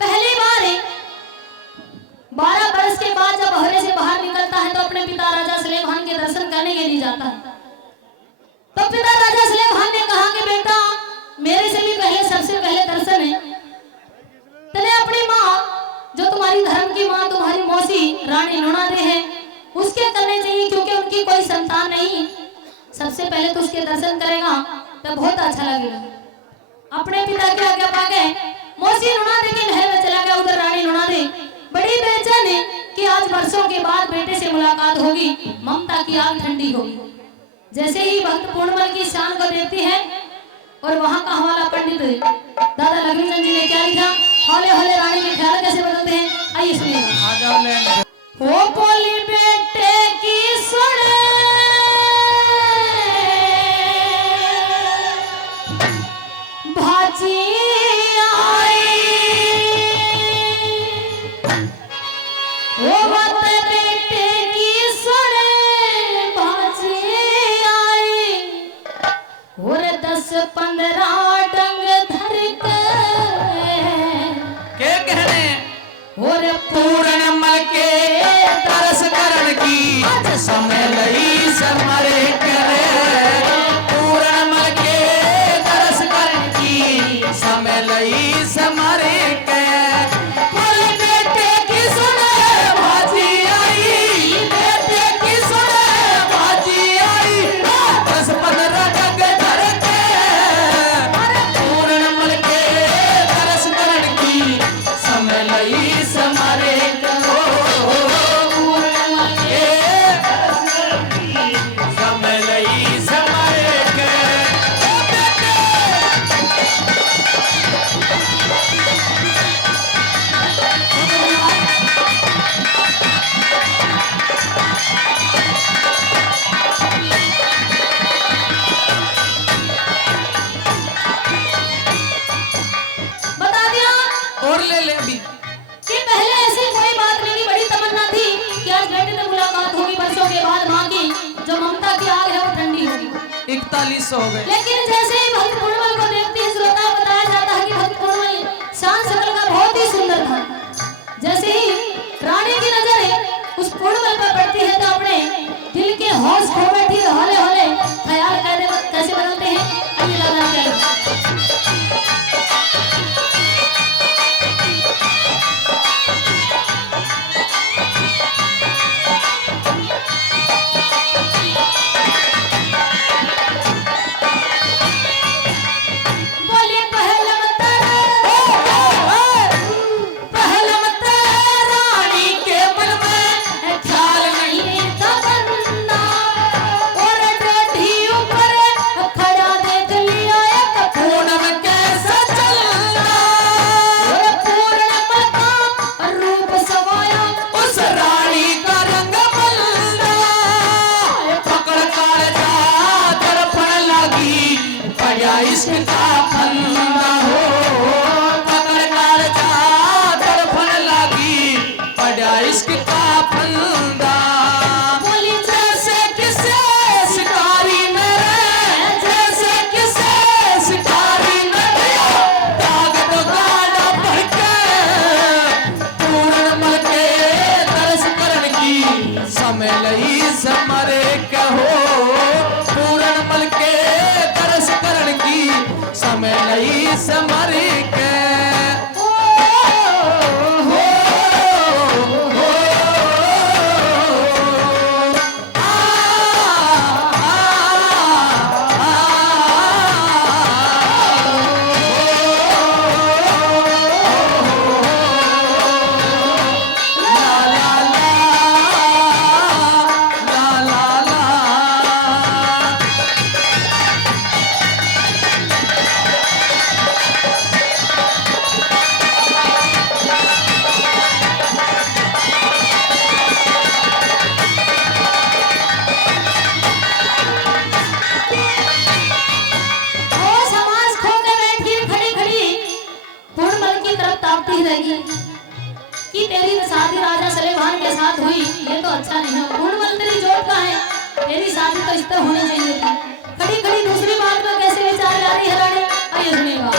पहली बार 12 वर्ष के बाद जब हरे से बाहर निकलता है तो अपने पिता राजा सलेमान के दर्शन करने के लिए जाता है। तो पिता राजा सलेमान ने कहा कि बेटा मेरे से भी पहले सबसे पहले दर्शन है तेरे अपनी माँ जो तुम्हारी धर्म की माँ तुम्हारी मौसी रानी नूनादे है उसके करने चाहिए, क्योंकि उनकी कोई संतान नहीं। सबसे पहले तो उसके दर्शन करेगा तो बहुत अच्छा लगेगा। अपने पिता के आगे पाके मौसी नूनादे के महल में चला गया। उधर रानी नूनादे बड़ी बेचैन है कि आज वर्षों के बाद बेटे से मुलाकात होगी, ममता की आग ठंडी होगी। जैसे ही भक्त पूर्णमल की शान को देखती है और वहां का हवाला पंडित दादा लक्ष्मीचंद जी ने क्या लिखा, हौले हौले रानी के ख्याल कैसे बदलते हैं, आइए सुनिएगा। आ जाओ ले वो बोली बेटे की सुन भाजी आई, वो बात बेटे की सुन भाजी आई, और 10-15 डंग धर के के कहने और पूर्णमल के तरस करण की समय लई समरे करे, पूर्णमल के तरस करण की समय लई समरे के। बोले बेटे की सुने भाजी आई, बेटे की सुने भाजी आई, 10-15 डंग धर के पूर्णमल के तरस करण की समय लई समरे करो, समय लई समरे के। बता दिया और ले अभी कि पहले ऐसी कोई बात नहीं, बड़ी तमन्ना थी कि आज बेटे से मुलाकात होगी वर्षों के बाद, माँ की जो ममता की आग है वो ठंडी होगी। 41 हो गए। लेकिन जैसे ही भक्त पूर्णमल को देखती है श्रोता बताया जाता है कि भक्त पूर्णमल शान शकल का बहुत ही सुंदर था। जैसे ही रानी की नजर उस पूर्णमल पर पड़ती है तो अपने दिल के होश खो बैठी है, हौले हौले ख्याल कैसे बदलते हैं, आइए दादा क्या बोले पहलम रानी के मन में ख्याल नहीं था बंदा, और डेढ़ी ऊपर खड़ा देख लिया एक पूनम कैसा चलना, पूर्णमल का रूप समाया उस रानी का रंग बदलना, पकड़ कर जा दर्पण लगी बजा इश्क का फंदा हो, पकड़ कर जा दर्पण लगी बजा इश्क का फंदा। बोली जैसे किसे शिकारी मेरे, जैसे किसे शिकारी मेरे, दाग तो गाना बढ़ के पूर्णमल के तरस करण की समय लई समरे कहो, पूर्णमल के तरस करण की समय लई समरे के। कि तेरी शादी राजा सलेमान के साथ हुई, ये तो अच्छा नहीं है। पूर्णमल तेरी जोड़ का है, तेरी शादी तो इस तरह होनी चाहिए थी। खड़ी खड़ी दूसरी बात में कैसे विचार जा रही है रानी, आइए सुनिएगा।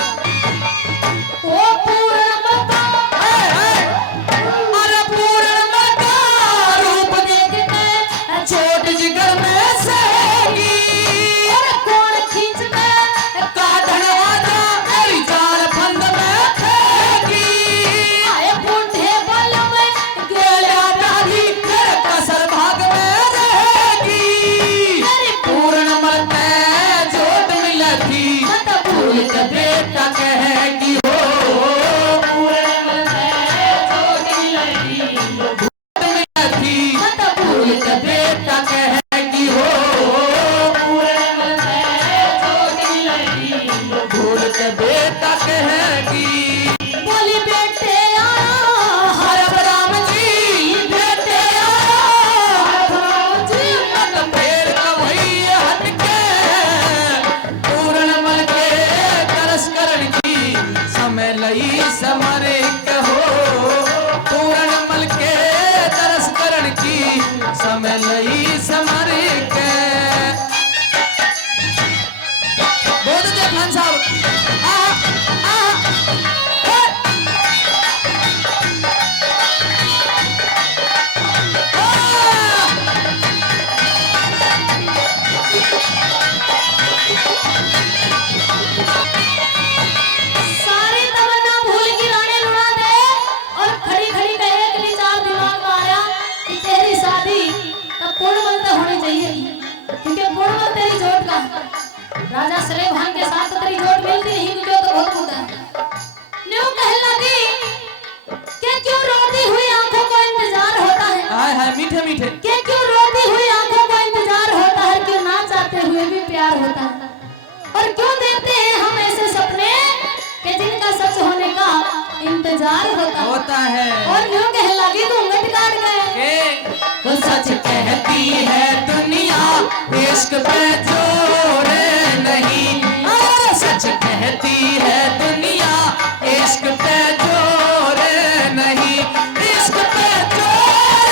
बेटा कहेगी बोली बेटे आया हर राम जी बेटे हर राम जी मत फेर कवई हटके पूर्ण मल के तरस करण की समय लई समरे कहो पूर्ण मल के तरस करण की समय लई समरे के बोल दे खान साहब आ सारी तमन्ना भूल की रानी लुढ़ा दे और खड़ी खड़ी का एक विचार दिमाग में आया कि तेरी शादी तब पूर्णवंत होनी चाहिए क्योंकि पूर्णवंत तेरी जोट का राजा सलेमान के साथ तो तेरी जोट मिलती नहीं क्योंकि वो तो बहुत मुद्दा है न्यू कहने लगी कि क्यों रोती हुई आंखों को इंतजार होता है हाय हाय मीठे मीठे कि क्यों रोती हुई आंखों को इंतजार होता है क्यों ना चाहते हुए भी प्यार होता है और क्यों देखते हैं हम ऐसे सपने कि जिनका सच होने का इंतजार होता है और यूं कह लगी घूंघट काट गए के वो सच कहती है दुनिया इश्क पे जोर नहीं और सच कहती है दुनिया इश्क पे जोर नहीं इश्क पे जोर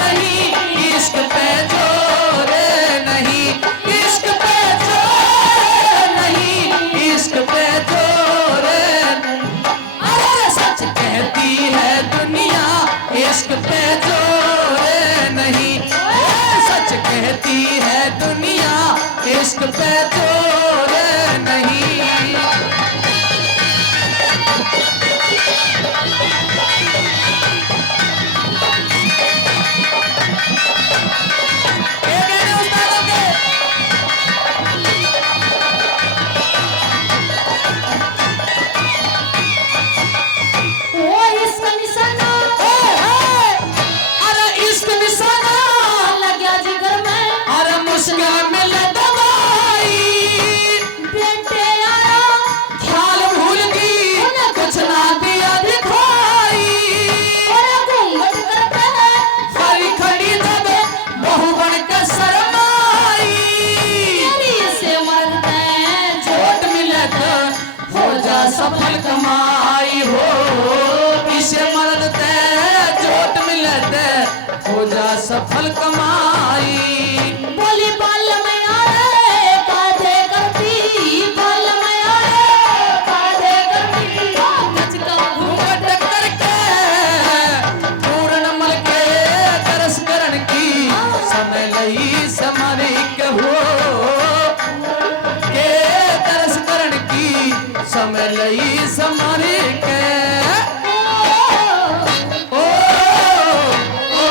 नहीं इश्क पे जोर नहीं इश्क पे जोर नहीं इश्क पे जोर अरे सच कहती है दुनिया इश्क पे जोर नहीं सच कहती है दुनिया इश्क पे जोर नहीं वो इश्क निशाना अरे इश्क निशाना लग गया जिगर में अरे मुश्किल मिल दवाई बेटे आया ख्याल भूल गई कुछ ना दिया दिखाई और घूंघट करते हैं खड़ी खड़ी जब बहु बन के शर्माई तेरी से मरते हैं चोट मिले तो हो जा सफल कमाई हो इसे मर्द ते चोट मिले ते हो जा सफल कमाई बोली बाल में आए कादे करती बाल में आए कादे करती गज का घूंघट घूंघट करके पूर्ण मल के तरस करण की समय लई समरी के हो के तरस करण की समय लई समरी के ओ ओ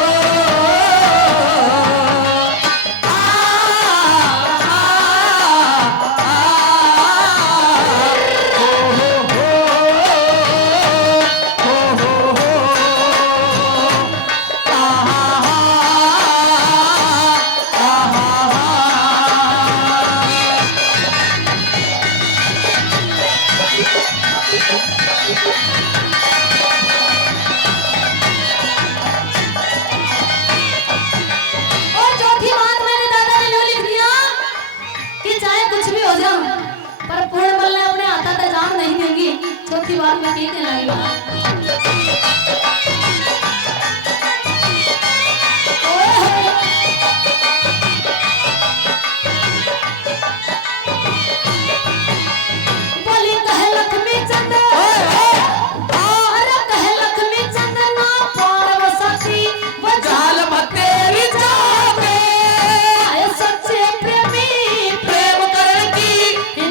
और चौथी बात मैंने दादा ने यूं लिख दिया कि चाहे कुछ भी हो जाए पर पूर्णमल ने अपने आता तक जान नहीं देंगी चौथी बात मैं कहने लगी ओए होए। बोली कहे लक्ष्मी चंद अरे कहे लक्ष्मी चंद ना पार्वती वो जाल तेरी जागे आए सच्चे प्रेमी प्रेम करण की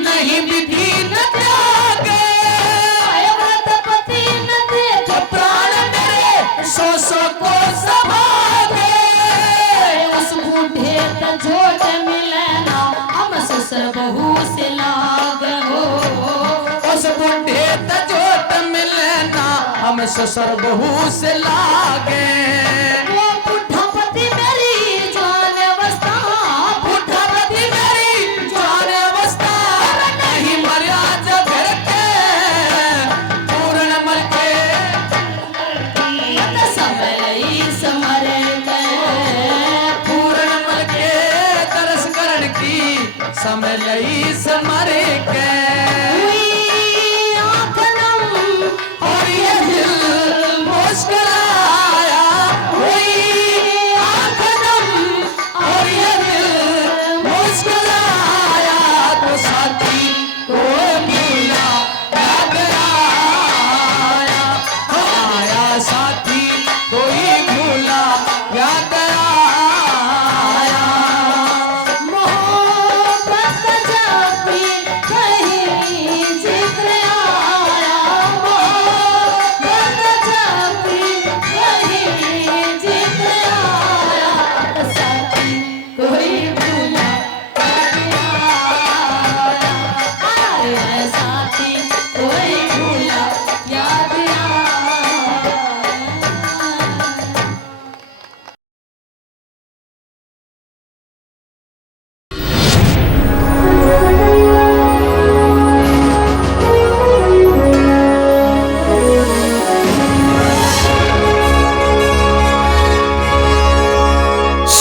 नहीं विधि न त्यागे आए व्रतपति न देख प्राण मेरे सो को सभागे उस बूढ़े त जोट मिले ना हम ससुर बहू से लाग हो उस बुढ़े त जोट मिले ना हम ससुर बहू से लागे वो बुढ़ापति मेरी जान अवस्था बुढ़ापति मेरी जान अवस्था नहीं मर्यादा घर के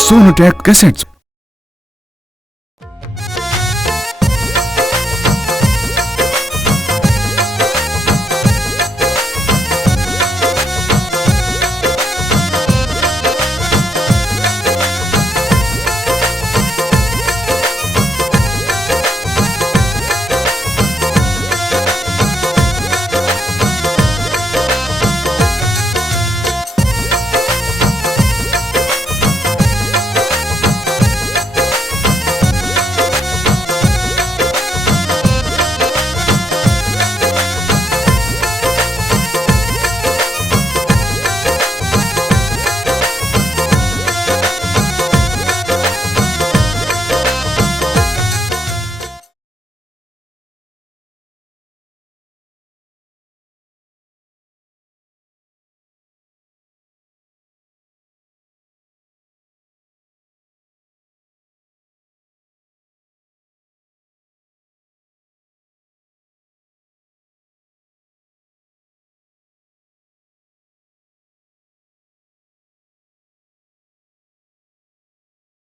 सोनोटेक कैसेट्स।